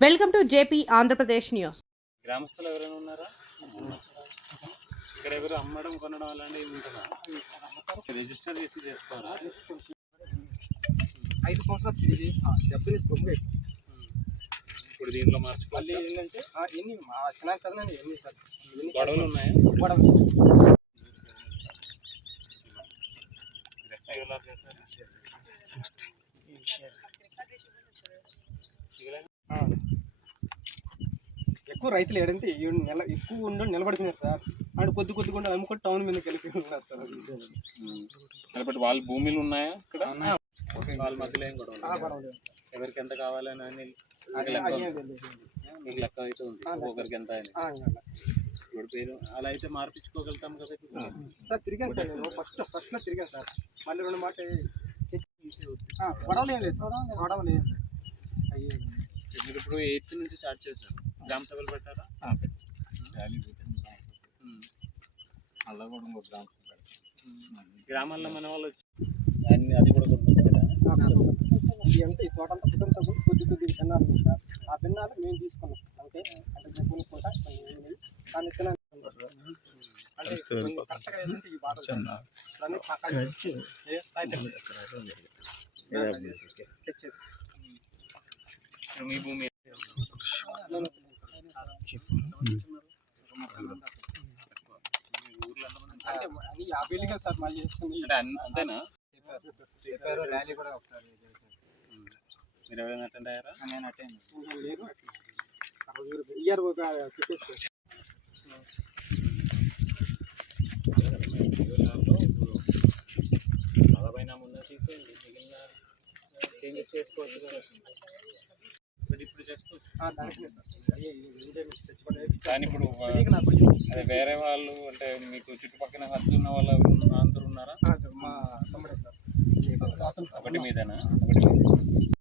Welcome to JP Andhra Pradesh news. గ్రామస్తులు ఎవరైనా ఉన్నారా? ఇక్కడ ఎవరు అమ్మడం కొనడం అలాంటివి ఉంటుందా? రిజిస్టర్ చేసి చేసుకోరా? ఐదు సంవత్సరాలు తిరిగి డబ్బులు గమ్ముగా ఇప్పుడు దీంట్లో మళ్ళీ మార్చుకోవాలి ఏంటంటే ఆ, ఎన్ని మా చిన్న కదండి ఎన్ని సార్? ఎన్ని గొడవలు ఉన్నాయా? గొడవ రెక్టాంగులర్ చేశారా? ఆ. ఎక్కువ రైతులు ఏడంటే ఏడు నెల ఎక్కువ ఉండి నిలబడుతున్నారు సార్ ఆడు కొద్ది కొద్దిగా ఉండి అమ్ముకొని టౌన్ మీద కలిపి ఉన్నారు సార్ కాబట్టి వాళ్ళ భూమిలు ఉన్నాయా ఇక్కడ వాళ్ళ మధ్యలో ఏం? గొడవ. ఎవరికి ఎంత కావాలని అని. మీకు లెక్క అయితే ఉంది. ఒక్కొక్కరికి ఎంత అని. ఇప్పుడు పేరు అలా అయితే మార్పించుకోగలుగుతాం కదా. సార్ తిరిగాను సార్ నేను ఫస్ట్ ఫస్ట్లో తిరిగాను సార్ మళ్ళీ రెండు మాట ఆ, గొడవలు ఏం లేదు సార్ గొడవలు ఏం లేదు అయ్యేది మీరు ఇప్పుడు ఎయిత్ నుంచి స్టార్ట్ చేశారు గ్రామ సభలు పెట్టారా? ఉమ్. గ్రామాల్లో మన వాళ్ళు వచ్చి అన్ని అది కూడా ఎంత? ఈ తోట అంతా కుటుంబ సభ్యులు కొద్ది కొద్ది విత్తనాలు ఉన్నాయి సార్. ఆ మేము తీసుకున్నాం. అంటే అంటే మేము కొనుక్కుంటా కొన్ని ఉన్నాయి. దాన్ని విత్తనాలు అంటే కొన్ని కరెక్ట్గా అంతేనా చెప్పారు ర్యాలీ కూడా ఒకసారి మీరు ఎవరైనా అటెండ్ అయ్యారా నేను అటెండ్ లేదు ఇయర్ ఒక చెప్పేసి నలభై ముందు తీసేయండి మిగిలిన చేంజెస్ చేసుకోవచ్చు ఇప్పుడు ఇప్పుడు చేసుకోవచ్చు కానీ ఇప్పుడు అదే వేరే వాళ్ళు అంటే మీకు చుట్టుపక్కల హద్దు ఉన్న వాళ్ళు అందరూ ఉన్నారా? మా తమ్ముడే సార్. ఒకటి మీదేనా? ఒకటి మీద.